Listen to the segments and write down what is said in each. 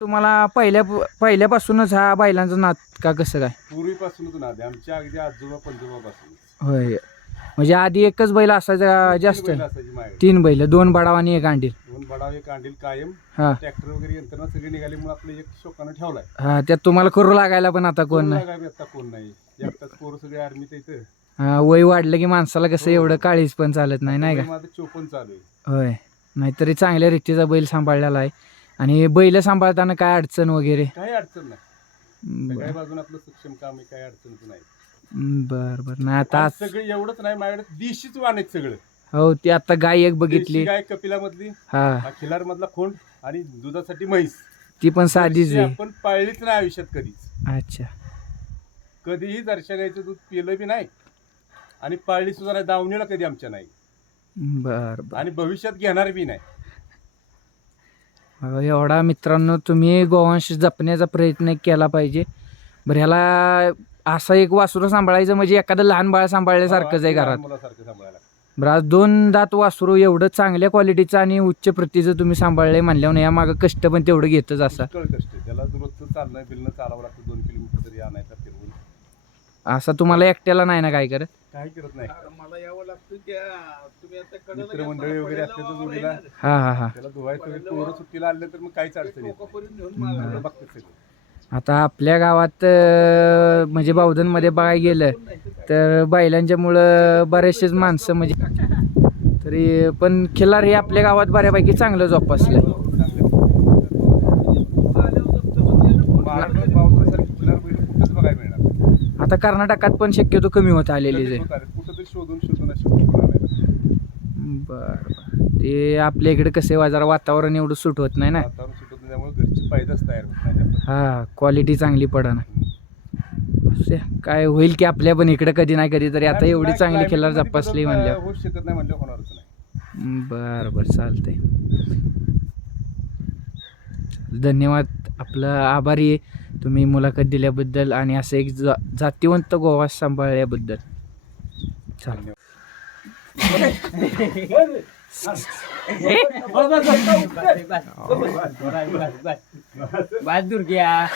तुम्हाला पहिल्या पहिल्यापासूनच हा बैलांचा नाद का कसं काय? पूर्वीपासूनच नादे आमच्या अगदी आजोबा पंजोबापासून होय. म्हणजे आधी एकच बैल असायचा जास्त? बैल असायची माझ्याकडे. तीन बैल दोन बडाव आणि एक अंडील दोन बडावे कांडील कायम. हा. ट्रॅक्टर वगैरे यंत्रणा सगळी निघाल्यामुळे आपलं एक शोकानं ठेवलाय. हा त्यात तुम्हाला करू लागायला पण आता कोण नाही. आता कोण नाही. एकटाच पोरं सगळे आर्मीत इथं. हा, वय वाढलं की माणसाला कसं एवढं काळीच पण चालत नाही नाही का? माझं चोपन चालू आहे. होय. नाहीतरी चांगल्या रीतीचा बैल सांभाळलेला आहे. आणि बैल सांभाळताना काय अडचण वगैरे? काही अडचण नाही. सगळ्या बाजून आपलं सक्षम काम आहे काही अडचणच नाही. बर बर. नाही आता आज सगळं एवढंच नाही माझ्याकडे देशीच वाण आहेत सगळं. हो ती आता गाय एक बघितली. देशी गाय कपिलामधली हा. हा खिलार मधला खोंड आणि दुधासाठी म्हैस. ती पण साधीच अशी आहे. आपण पाळलीच नाही आयुष्यात कधीच. अच्छा. कधीही गायचं दूध पिलं बी नाही. आणि पाळली सुद्धा नाही दावणीला कधी आमच्या नाही. बर बर. आणि भविष्यात घेणार बी नाही. एवढा मित्रांनो तुम्ही गोवंश जपण्याचा प्रयत्न केला पाहिजे. बरं ह्याला असं एक वासुरं सांभाळायचं म्हणजे एखादं लहान बाळ सांभाळल्यासारखंच आहे लहान घरात. मुलासारखं सांभाळायला. बरं आज दोन दात वासरू एवढं चांगल्या क्वालिटीचं आणि उच्च प्रतीचं तुम्ही सांभाळलंय म्हणल्यावर या मागं कष्ट पण तेवढं घेतच असा. कष्ट. त्याला रोजचं चालणं बिलणं चालावं लागतं. दोन किलोमीटर तरी आणायचं असा तुम्हाला एकट्याला नाही ना काय करत? काही करत नाही. मला यावं लागतं त्या तुम्ही आता कडेला मित्रमंडळी वगैरे असते तर जोडीला हा हा हा. त्याला धुवायचं वगैरे पोरं सुट्टीला आणले तर मग काहीच अडचण येत नाही. टोकापर्यंत घेऊन एवढं बघतात सगळं आता आपल्या गावात अं, म्हणजे बावधनमध्ये बघायला गेलं तर बैलांच्यामुळं बरेचसेच माणसं म्हणजे तरी पण खिल्लार हे आपल्या गावात बऱ्यापैकी चांगलं जोपासलं महाराष्ट्रात पावसासारखी खिलार बैल कुठंच बघायला मिळणार आता कर्नाटकात पण शक्यतो कमी होत आलेली आहे. कुठं तरी शोधून शोधून अशी कुठं पण आणायला. बर ते आपल्या इकडे कसं आहे जरा वातावरण एवढं सूट होत नाही ना. वातावरण सुटत नाही त्यामुळे घरची पायदाच तयार होत नाही त्यामुळे. हा क्वालिटी चांगली पडना असू द्या. काय होईल की आपल्या पण इकडे कधी नाही कधी तरी आता एवढी चांगली Climate मध्ये जपासली बदल म्हणल्यावर होऊच शकत नाही म्हणलं होणारच नाही. बर बर चालतंय. धन्यवाद. आपलं आभारी आहे तुम्ही मुलाखत दिल्याबद्दल आणि असं एक जा जातीवंत गोवा सांभाळल्याबद्दल. चालेल. बहादूर घ्या.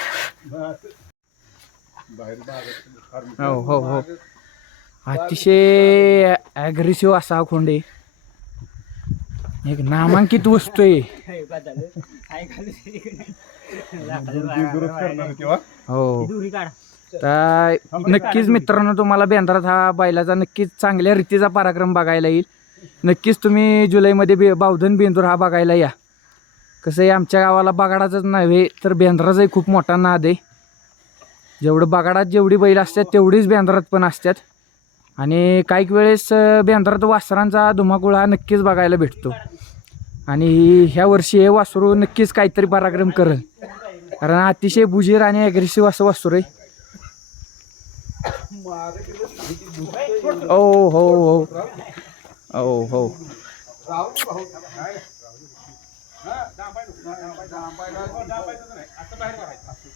हो हो हो. अतिशय ॲग्रेसिव्ह असा खोंड. एक नामांकित वस्तू आहे. दुरुस्त करणार तेव्हा हो. दुरी तर नक्कीच मित्रांनो तुम्हाला बेंद्रात हा बैलाचा नक्कीच चांगल्या रीतीचा पराक्रम बघायला येईल. नक्कीच तुम्ही जुलैमध्ये बे बावधन बेंदूर हा बघायला या. कसं आहे आमच्या गावाला बगाडाचंच नव्हे तर बेंद्राचाही खूप मोठा नाद आहे. जेवढं बगाडात जेवढी बैल असतात तेवढीच बेंद्रात पण असतात. आणि काही वेळेस बेंद्रात वासरांचा धुमाकूळ हा नक्कीच बघायला भेटतो. आणि ह्या वर्षी हे वासरू नक्कीच काहीतरी पराक्रम करेल. कारण अतिशय बुजीर आणि ॲग्रेसिव्ह असं वासरू आहे. ओ हो हो. ओ हो.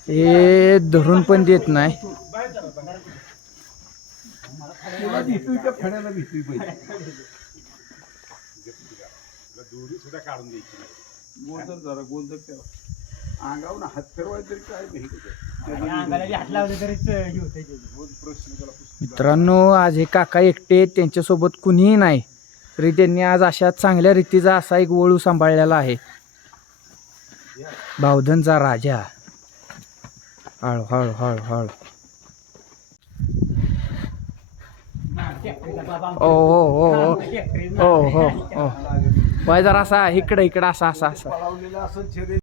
हे धरून पण देत नाही. तुला दोरी सुद्धा काढून द्यायची नाही. गोंधळ जरा गोंधळ ठेवा. अंगावर हात तरी काय हे मित्रांनो आज हे काका एकटे आहेत, त्यांच्यासोबत कुणीही नाही. तरी त्यांनी आज अशा चांगल्या रीतीचा असा एक वळू सांभाळलेला आहे. बावधनचा राजा. हळू हळू हळू हळू. ओ हो हो हो. हो हो. हो जरा असा इकडं इकडं असा असा असा असं.